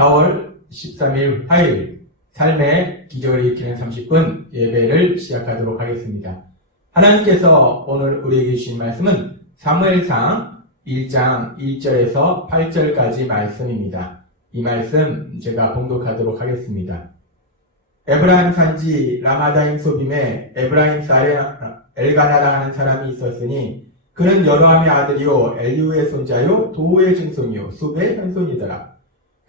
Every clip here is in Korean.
4월 13일 화요일 삶의 기적을 일으키는 30분 예배를 시작하도록 하겠습니다. 하나님께서 오늘 우리에게 주신 말씀은 사무엘상 1장 1절에서 8절까지 말씀입니다. 이 말씀 제가 봉독하도록 하겠습니다. 에브라임 산지 라마다임 소빔에 에브라임 쌀에 엘가나라 하는 사람이 있었으니 그는 여로함의 아들이요 엘리우의 손자요 도우의 증손이요 숲의 현손이더라.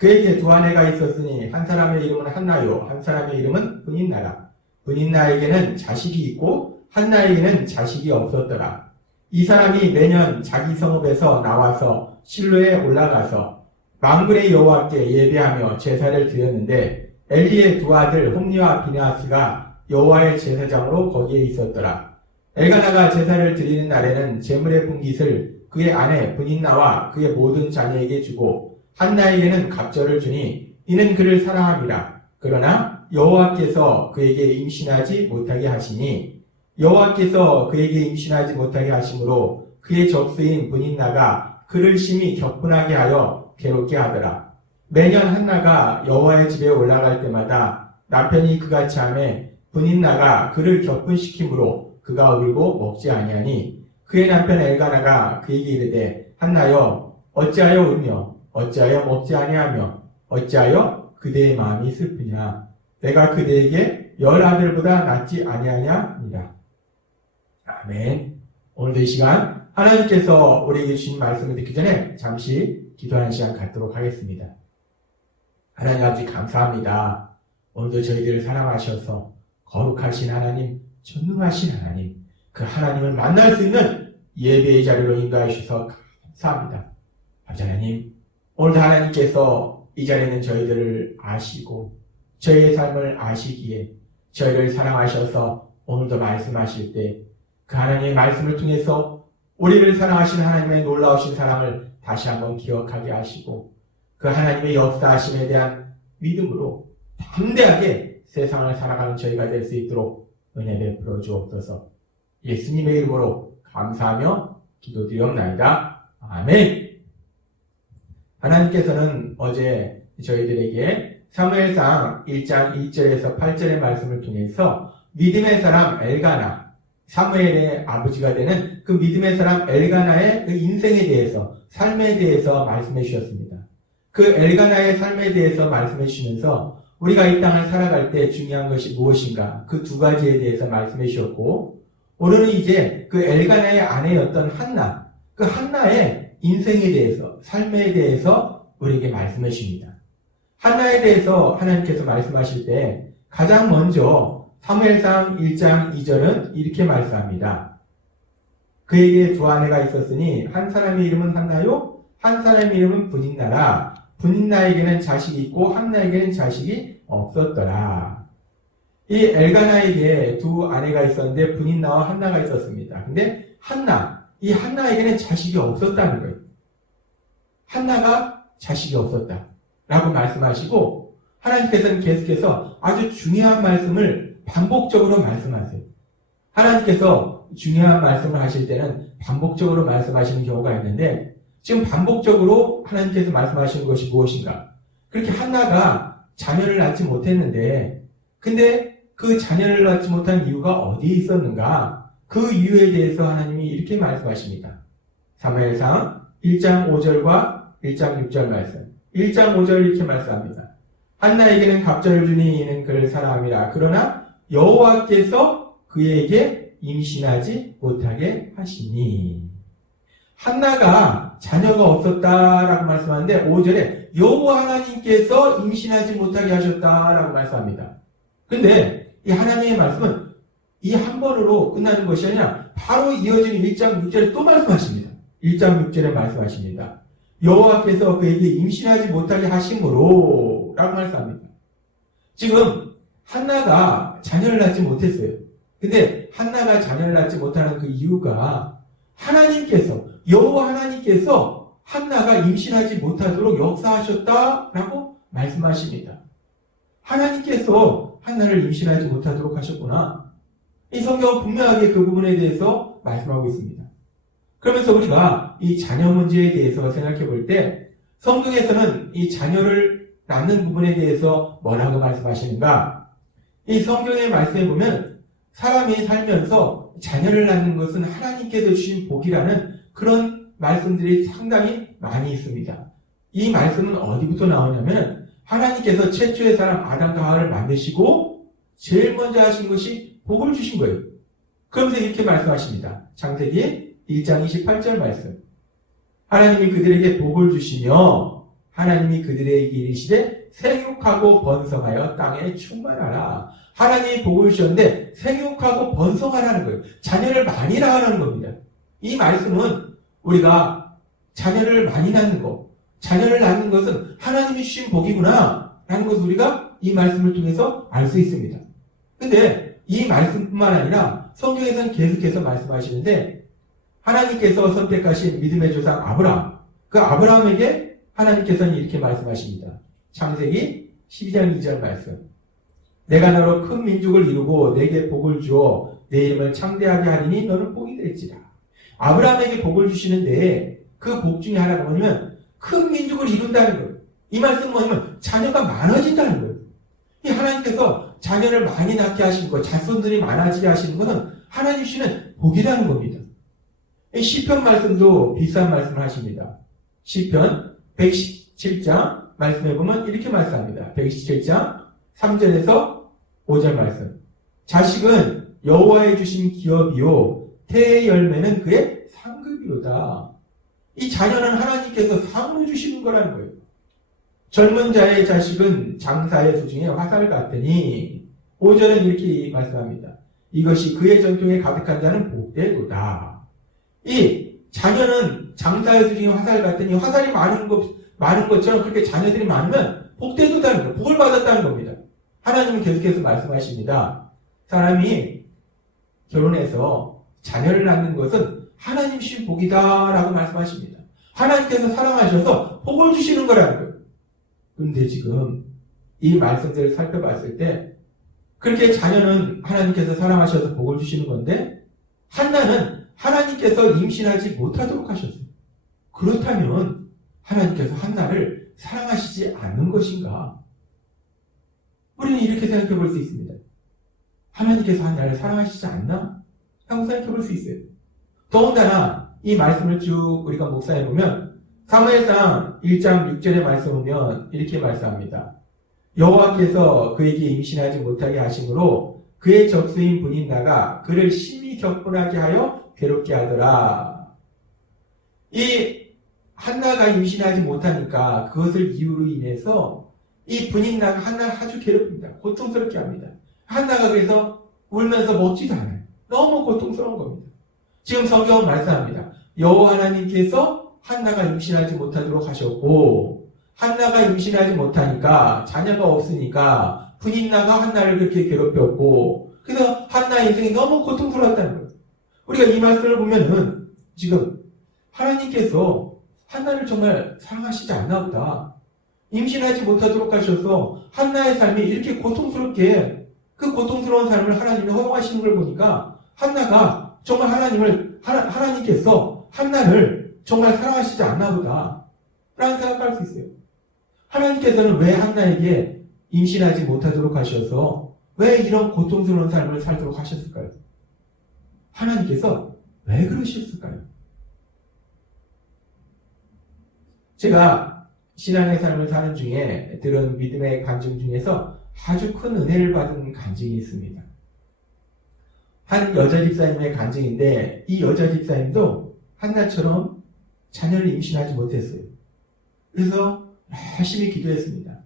그에게 두 아내가 있었으니 한 사람의 이름은 한나요 한 사람의 이름은 분인나라. 분인나에게는 자식이 있고 한나에게는 자식이 없었더라. 이 사람이 매년 자기 성읍에서 나와서 실로에 올라가서 망군의 여호와께 예배하며 제사를 드렸는데 엘리의 두 아들 홈리와 비나스가 여호와의 제사장으로 거기에 있었더라. 엘가나가 제사를 드리는 날에는 제물의 분깃을 그의 아내 분인나와 그의 모든 자녀에게 주고 한나에게는 갑절을 주니 이는 그를 사랑함이라. 그러나 여호와께서 그에게 임신하지 못하게 하시니 여호와께서 그에게 임신하지 못하게 하심으로 그의 적수인 분인나가 그를 심히 격분하게 하여 괴롭게 하더라. 매년 한나가 여호와의 집에 올라갈 때마다 남편이 그같이 함에 분인나가 그를 격분시키므로 그가 울고 먹지 아니하니 그의 남편 엘가나가 그에게 이르되 한나여 어찌하여 울며 어찌하여 먹지 아니하며 어찌하여 그대의 마음이 슬프냐? 내가 그대에게 열 아들보다 낫지 아니하냐니라. 아멘. 오늘도 이 시간 하나님께서 우리에게 주신 말씀을 듣기 전에 잠시 기도하는 시간 갖도록 하겠습니다. 하나님 아버지 감사합니다. 오늘도 저희들을 사랑하셔서 거룩하신 하나님 전능하신 하나님, 그 하나님을 만날 수 있는 예배의 자리로 인도해 주셔서 감사합니다. 아버지 하나님, 오늘도 하나님께서 이 자리에 있는 저희들을 아시고 저희의 삶을 아시기에 저희를 사랑하셔서 오늘도 말씀하실 때 그 하나님의 말씀을 통해서 우리를 사랑하신 하나님의 놀라우신 사랑을 다시 한번 기억하게 하시고 그 하나님의 역사하심에 대한 믿음으로 담대하게 세상을 살아가는 저희가 될 수 있도록 은혜 베풀어 주옵소서. 예수님의 이름으로 감사하며 기도드리옵나이다. 아멘. 하나님께서는 어제 저희들에게 사무엘상 1장 1절에서 8절의 말씀을 통해서 믿음의 사람 엘가나, 사무엘의 아버지가 되는 그 믿음의 사람 엘가나의 그 인생에 대해서, 삶에 대해서 말씀해 주셨습니다. 그 엘가나의 삶에 대해서 말씀해 주시면서 우리가 이 땅을 살아갈 때 중요한 것이 무엇인가? 그 두 가지에 대해서 말씀해 주셨고, 오늘은 이제 그 엘가나의 아내였던 한나, 그 한나의 인생에 대해서, 삶에 대해서 우리에게 말씀해 주십니다. 한나에 대해서 하나님께서 말씀하실 때 가장 먼저 사무엘상 1장 2절은 이렇게 말씀합니다. 그에게 두 아내가 있었으니 한 사람의 이름은 한나요, 한 사람의 이름은 분인나라. 분인나에게는 자식이 있고 한나에게는 자식이 없었더라. 이 엘가나에게 두 아내가 있었는데 분인나와 한나가 있었습니다. 근데 한나, 이 한나에게는 자식이 없었다는 거예요. 한나가 자식이 없었다. 라고 말씀하시고 하나님께서는 계속해서 아주 중요한 말씀을 반복적으로 말씀하세요. 하나님께서 중요한 말씀을 하실 때는 반복적으로 말씀하시는 경우가 있는데 지금 반복적으로 하나님께서 말씀하시는 것이 무엇인가? 그렇게 한나가 자녀를 낳지 못했는데, 근데 그 자녀를 낳지 못한 이유가 어디에 있었는가? 그 이유에 대해서 하나님이 이렇게 말씀하십니다. 사무엘상 1장 5절과 1장 6절 말씀. 1장 5절 이렇게 말씀합니다. 한나에게는 갑절을 주니 이는 그를 사랑함이라. 그러나 여호와께서 그에게 임신하지 못하게 하시니. 한나가 자녀가 없었다라고 말씀하는데 5절에 여호와 하나님께서 임신하지 못하게 하셨다라고 말씀합니다. 근데 이 하나님의 말씀은 이 한 번으로 끝나는 것이 아니라 바로 이어지는 1장 6절에 또 말씀하십니다. 1장 6절에 말씀하십니다. 여호와께서 그에게 임신하지 못하게 하심으로 라고 말씀합니다. 지금 한나가 자녀를 낳지 못했어요. 근데 한나가 자녀를 낳지 못하는 그 이유가 하나님께서 여호와 하나님께서 한나가 임신하지 못하도록 역사하셨다라고 말씀하십니다. 하나님께서 한나를 임신하지 못하도록 하셨구나. 이 성경은 분명하게 그 부분에 대해서 말씀하고 있습니다. 그러면서 우리가 이 자녀 문제에 대해서 생각해 볼 때 성경에서는 이 자녀를 낳는 부분에 대해서 뭐라고 말씀하시는가? 이 성경의 말씀에 보면 사람이 살면서 자녀를 낳는 것은 하나님께서 주신 복이라는 그런 말씀들이 상당히 많이 있습니다. 이 말씀은 어디부터 나오냐면 하나님께서 최초의 사람 아담과 하와를 만드시고 제일 먼저 하신 것이 복을 주신 거예요. 그러면서 이렇게 말씀하십니다. 창세기 1장 28절 말씀. 하나님이 그들에게 복을 주시며 하나님이 그들에게 이르시되 생육하고 번성하여 땅에 충만하라. 하나님이 복을 주셨는데 생육하고 번성하라는 거예요. 자녀를 많이 낳으라는 겁니다. 이 말씀은 우리가 자녀를 많이 낳는 것, 자녀를 낳는 것은 하나님이 주신 복이구나 라는 것을 우리가 이 말씀을 통해서 알 수 있습니다. 근데 이 말씀뿐만 아니라 성경에서는 계속해서 말씀하시는데 하나님께서 선택하신 믿음의 조상 아브라함 그 아브라함에게 하나님께서는 이렇게 말씀하십니다. 창세기 12장 2절 말씀 내가 너로 큰 민족을 이루고 내게 복을 주어 내 이름을 창대하게 하리니 너는 복이 될지라 아브라함에게 복을 주시는데 그 복 중에 하나가 뭐냐면 큰 민족을 이룬다는 거예요. 이 말씀은 뭐냐면 자녀가 많아진다는 거예요. 이 하나님께서 자녀를 많이 낳게 하시는 것, 자손들이 많아지게 하시는 것은 하나님 주시는 복이라는 겁니다. 이 시편 말씀도 비싼 말씀을 하십니다. 시편 117장 말씀해 보면 이렇게 말씀합니다. 117장 3절에서 5절 말씀. 자식은 여호와의 주신 기업이요 태의 열매는 그의 상급이로다. 이 자녀는 하나님께서 상으로 주시는 거라는 거예요. 젊은 자의 자식은 장사의 수중에 화살 같으니 5절은 이렇게 말씀합니다. 이것이 그의 전통에 가득한 자는 복되도다. 이 자녀는 장사의 수중에 화살 같으니 화살이 많은 것, 많은 것처럼 그렇게 자녀들이 많으면 복되도다는 거예요. 복을 받았다는 겁니다. 하나님은 계속해서 말씀하십니다. 사람이 결혼해서 자녀를 낳는 것은 하나님 신 복이다라고 말씀하십니다. 하나님께서 사랑하셔서 복을 주시는 거라는 거예요. 그런데 지금 이 말씀들을 살펴봤을 때 그렇게 자녀는 하나님께서 사랑하셔서 복을 주시는 건데 한나는 하나님께서 임신하지 못하도록 하셨어요. 그렇다면 하나님께서 한나를 사랑하시지 않는 것인가? 우리는 이렇게 생각해 볼 수 있습니다. 하나님께서 한나를 사랑하시지 않나? 하고 생각해 볼 수 있어요. 더군다나 이 말씀을 쭉 우리가 묵상해 보면 사무엘상 1장 6절의 말씀 보면 이렇게 말씀합니다. 여호와께서 그에게 임신하지 못하게 하심으로 그의 적수인 분인 나가 그를 심히 격분하게 하여 괴롭게 하더라. 이 한나가 임신하지 못하니까 그것을 이유로 인해서 이 분인 나가 한나를 아주 괴롭힙니다. 고통스럽게 합니다. 한나가 그래서 울면서 먹지도 않아요. 너무 고통스러운 겁니다. 지금 성경은 말씀합니다. 여호와 하나님께서 한나가 임신하지 못하도록 하셨고 한나가 임신하지 못하니까 자녀가 없으니까 분인나가 한나를 그렇게 괴롭혔고 그래서 한나의 인생이 너무 고통스러웠다는 거예요. 우리가 이 말씀을 보면은 지금 하나님께서 한나를 정말 사랑하시지 않나 보다. 임신하지 못하도록 하셔서 한나의 삶이 이렇게 고통스럽게 그 고통스러운 삶을 하나님이 허용하시는 걸 보니까 한나가 정말 하나님을 하나, 하나님께서 한나를 정말 사랑하시지 않나 보다 라는 생각할 수 있어요. 하나님께서는 왜 한나에게 임신하지 못하도록 하셔서 왜 이런 고통스러운 삶을 살도록 하셨을까요? 하나님께서 왜 그러셨을까요? 제가 신앙의 삶을 사는 중에 들은 믿음의 간증 중에서 아주 큰 은혜를 받은 간증이 있습니다. 한 여자 집사님의 간증인데 이 여자 집사님도 한나처럼 자녀를 임신하지 못했어요. 그래서 열심히 기도했습니다.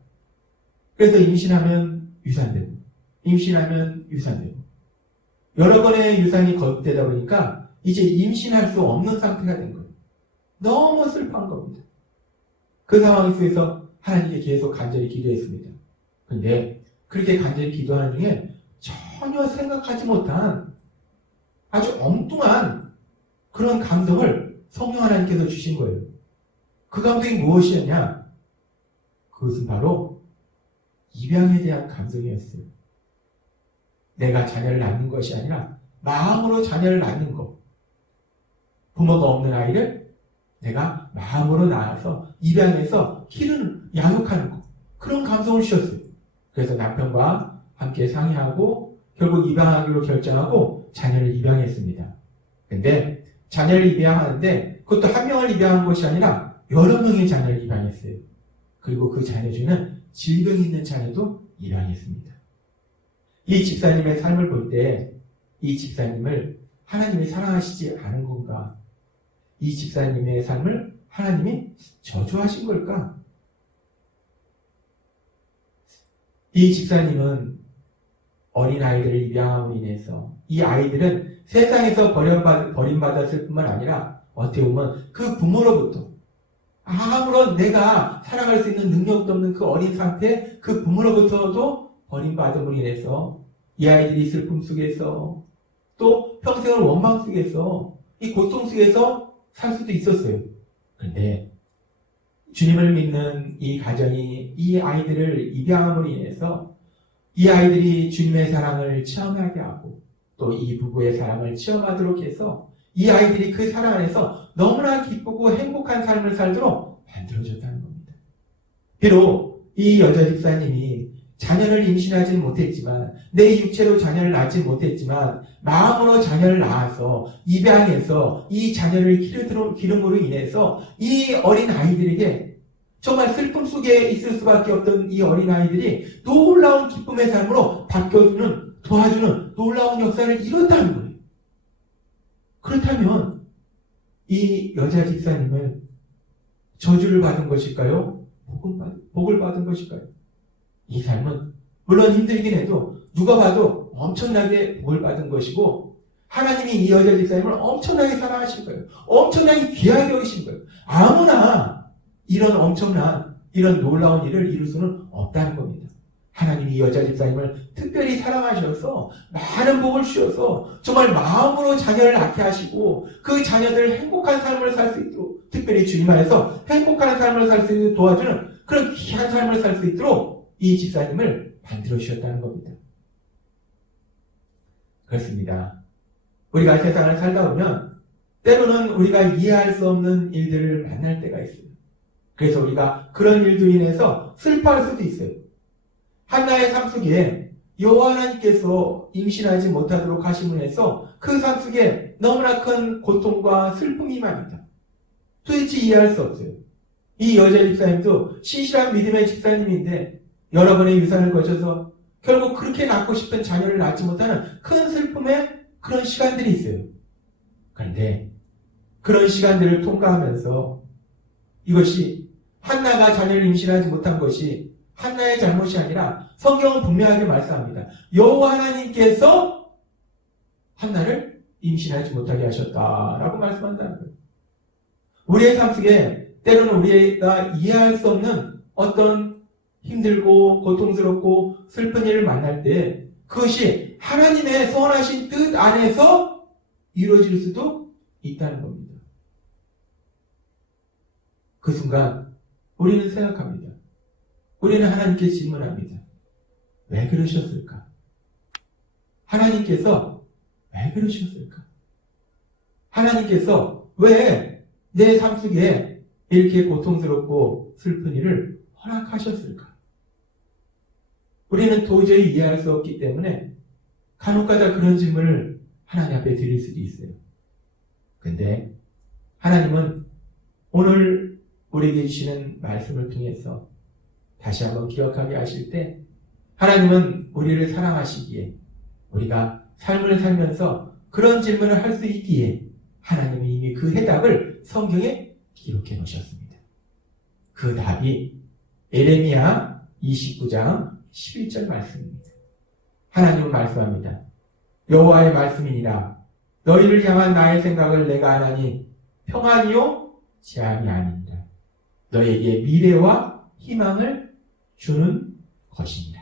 그래서 임신하면 유산되고 임신하면 유산되고 여러 번의 유산이 거듭되다 보니까 이제 임신할 수 없는 상태가 된 거예요. 너무 슬퍼한 겁니다. 그 상황 속에서 하나님께 계속 간절히 기도했습니다. 근데 그렇게 간절히 기도하는 중에 전혀 생각하지 못한 아주 엉뚱한 그런 감동을 성령 하나님께서 주신 거예요. 그 감동이 무엇이었냐? 그것은 바로 입양에 대한 감동이었어요. 내가 자녀를 낳는 것이 아니라 마음으로 자녀를 낳는 것. 부모가 없는 아이를 내가 마음으로 낳아서 입양해서 키르는 양육하는 것. 그런 감성을 주셨어요. 그래서 남편과 함께 상의하고 결국 입양하기로 결정하고 자녀를 입양했습니다. 근데 자녀를 입양하는데 그것도 한 명을 입양한 것이 아니라 여러 명의 자녀를 입양했어요. 그리고 그 자녀 중에는 질병 있는 자녀도 입양했습니다. 이 집사님의 삶을 볼 때 이 집사님을 하나님이 사랑하시지 않은 건가? 이 집사님의 삶을 하나님이 저주하신 걸까? 이 집사님은 어린 아이들을 입양함으로 인해서 이 아이들은 세상에서 버림받, 버림받았을 뿐만 아니라 어떻게 보면 그 부모로부터 아무런 내가 살아갈 수 있는 능력도 없는 그 어린 상태 그 부모로부터도 버림받음으로 인해서 이 아이들이 슬픔 속에서 또 평생을 원망 속에서 이 고통 속에서 살 수도 있었어요. 그런데 주님을 믿는 이 가정이 이 아이들을 입양함으로 인해서 이 아이들이 주님의 사랑을 체험하게 하고 또 이 부부의 사랑을 체험하도록 해서 이 아이들이 그 사랑 안에서 너무나 기쁘고 행복한 삶을 살도록 만들어줬다는 겁니다. 비록 이 여자 집사님이 자녀를 임신하지는 못했지만 내 육체로 자녀를 낳지 못했지만 마음으로 자녀를 낳아서 입양해서 이 자녀를 기름으로 인해서 이 어린 아이들에게 정말 슬픔 속에 있을 수밖에 없던 이 어린 아이들이 놀라운 기쁨의 삶으로 바뀌어주는 도와주는 놀라운 역사를 이뤘다는 거예요. 그렇다면 이 여자 집사님은 저주를 받은 것일까요? 복을 받은 것일까요? 이 삶은 물론 힘들긴 해도 누가 봐도 엄청나게 복을 받은 것이고 하나님이 이 여자 집사님을 엄청나게 사랑하신 거예요. 엄청나게 귀하게 여기신 거예요. 아무나 이런 엄청난 이런 놀라운 일을 이룰 수는 없다는 겁니다. 하나님이 이 여자 집사님을 특별히 사랑하셔서 많은 복을 주셔서 정말 마음으로 자녀를 낳게 하시고 그 자녀들 행복한 삶을 살 수 있도록 특별히 주님 안에서 행복한 삶을 살 수 있는 도와주는 그런 귀한 삶을 살 수 있도록 이 집사님을 만들어 주셨다는 겁니다. 그렇습니다. 우리가 세상을 살다 보면 때로는 우리가 이해할 수 없는 일들을 만날 때가 있어요. 그래서 우리가 그런 일도 인해서 슬퍼할 수도 있어요. 한나의 삶 속에 여호와 하나님께서 임신하지 못하도록 하심을 해서 그 삶 속에 너무나 큰 고통과 슬픔이 많다. 도대체 이해할 수 없어요. 이 여자 집사님도 신실한 믿음의 집사님인데 여러분의 유산을 거쳐서 결국 그렇게 낳고 싶은 자녀를 낳지 못하는 큰 슬픔의 그런 시간들이 있어요. 그런데 그런 시간들을 통과하면서 이것이 한나가 자녀를 임신하지 못한 것이 한나의 잘못이 아니라 성경은 분명하게 말씀합니다. 여호와 하나님께서 한나를 임신하지 못하게 하셨다라고 말씀한다는 거예요. 우리의 삶 속에 때로는 우리가 이해할 수 없는 어떤 힘들고 고통스럽고 슬픈 일을 만날 때 그것이 하나님의 선하신 뜻 안에서 이루어질 수도 있다는 겁니다. 그 순간 우리는 생각합니다. 우리는 하나님께 질문합니다. 왜 그러셨을까? 하나님께서 왜 그러셨을까? 하나님께서 왜 내 삶 속에 이렇게 고통스럽고 슬픈 일을 허락하셨을까? 우리는 도저히 이해할 수 없기 때문에 간혹가다 그런 질문을 하나님 앞에 드릴 수도 있어요. 근데 하나님은 오늘 우리에게 주시는 말씀을 통해서 다시 한번 기억하게 하실 때 하나님은 우리를 사랑하시기에 우리가 삶을 살면서 그런 질문을 할 수 있기에 하나님이 이미 그 해답을 성경에 기록해 놓으셨습니다. 그 답이 에레미야 29장 11절 말씀입니다. 하나님은 말씀합니다. 여호와의 말씀이니라 너희를 향한 나의 생각을 내가 하나니 평안이요 재앙이 아니니라 너에게 미래와 희망을 주는 것입니다.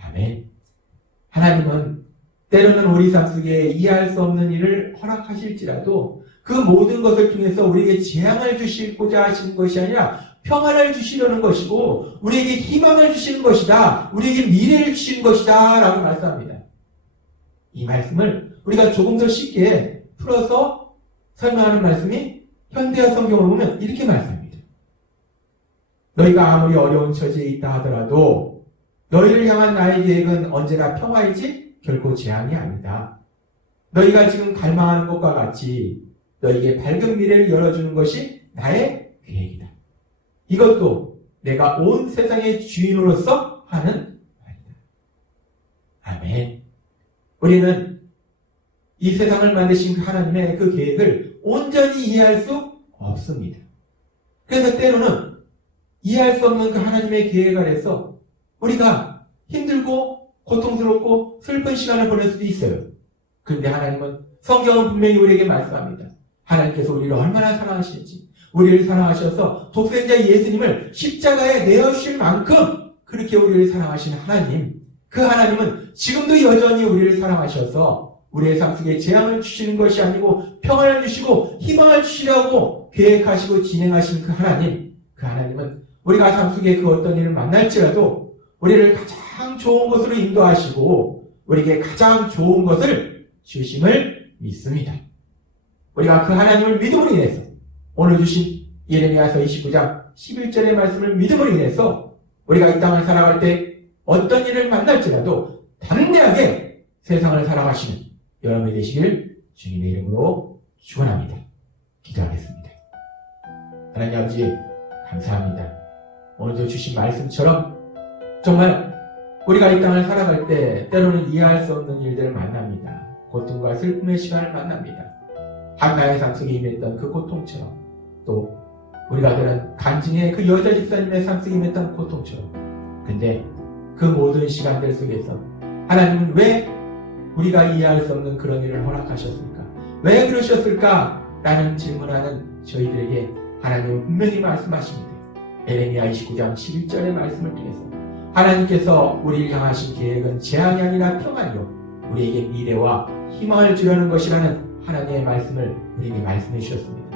아멘. 하나님은 때로는 우리 삶 속에 이해할 수 없는 일을 허락하실지라도 그 모든 것을 통해서 우리에게 재앙을 주시고자 하시는 것이 아니라 평안을 주시려는 것이고 우리에게 희망을 주시는 것이다. 우리에게 미래를 주시는 것이다. 라고 말씀합니다. 이 말씀을 우리가 조금 더 쉽게 풀어서 설명하는 말씀이 현대어 성경으로 보면 이렇게 말씀합니다. 너희가 아무리 어려운 처지에 있다 하더라도 너희를 향한 나의 계획은 언제나 평화이지 결코 재앙이 아니다. 너희가 지금 갈망하는 것과 같이 너희에게 밝은 미래를 열어주는 것이 나의 계획이다. 이것도 내가 온 세상의 주인으로서 하는 말이다. 아멘. 우리는 이 세상을 만드신 그 하나님의 그 계획을 온전히 이해할 수 없습니다. 그래서 때로는 이해할 수 없는 그 하나님의 계획 아래서 우리가 힘들고 고통스럽고 슬픈 시간을 보낼 수도 있어요. 그런데 하나님은 성경은 분명히 우리에게 말씀합니다. 하나님께서 우리를 얼마나 사랑하시는지, 우리를 사랑하셔서 독생자 예수님을 십자가에 내어주실 만큼 그렇게 우리를 사랑하시는 하나님, 그 하나님은 지금도 여전히 우리를 사랑하셔서 우리의 삶 속에 재앙을 주시는 것이 아니고 평안을 주시고 희망을 주시려고 계획하시고 진행하시는 그 하나님, 그 하나님은 우리가 삶 속에 그 어떤 일을 만날지라도 우리를 가장 좋은 곳으로 인도하시고 우리에게 가장 좋은 것을 주심을 믿습니다. 우리가 그 하나님을 믿음으로 인해서 오늘 주신 예레미야서 29장 11절의 말씀을 믿음으로 인해서 우리가 이 땅을 살아갈 때 어떤 일을 만날지라도 담대하게 세상을 살아가시는 여러분이 되시길 주님의 이름으로 축원합니다. 기도하겠습니다. 하나님 아버지 감사합니다. 오늘도 주신 말씀처럼 정말 우리가 이 땅을 살아갈 때 때로는 이해할 수 없는 일들을 만납니다. 고통과 슬픔의 시간을 만납니다. 한나의 삶 속에 임했던 그 고통처럼 또 우리가 들은 간증의 그 여자 집사님의 삶 속에 임했던 고통처럼 근데 그 모든 시간들 속에서 하나님은 왜 우리가 이해할 수 없는 그런 일을 허락하셨을까? 왜 그러셨을까? 라는 질문하는 저희들에게 하나님은 분명히 말씀하십니다. 에레미야 29장 11절의 말씀을 통해서 하나님께서 우리를 향하신 계획은 재앙이 아니라 평안이요 우리에게 미래와 희망을 주려는 것이라는 하나님의 말씀을 우리에게 말씀해 주셨습니다.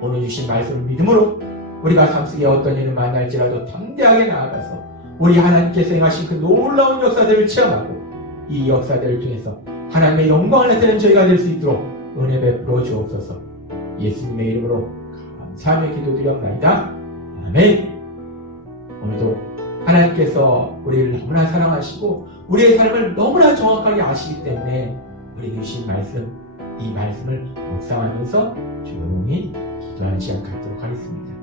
오늘 주신 말씀을 믿음으로 우리가 삶 속에 어떤 일을 만날지라도 담대하게 나아가서 우리 하나님께서 행하신 그 놀라운 역사들을 체험하고 이 역사들을 통해서 하나님의 영광을 나타내는 저희가 될 수 있도록 은혜 베풀어 주옵소서 예수님의 이름으로 감사하며 기도드렸나이다. 아멘. 오늘도 하나님께서 우리를 너무나 사랑하시고 우리의 삶을 너무나 정확하게 아시기 때문에 우리 주신 말씀, 이 말씀을 묵상하면서 조용히 시간 갖도록 하겠습니다.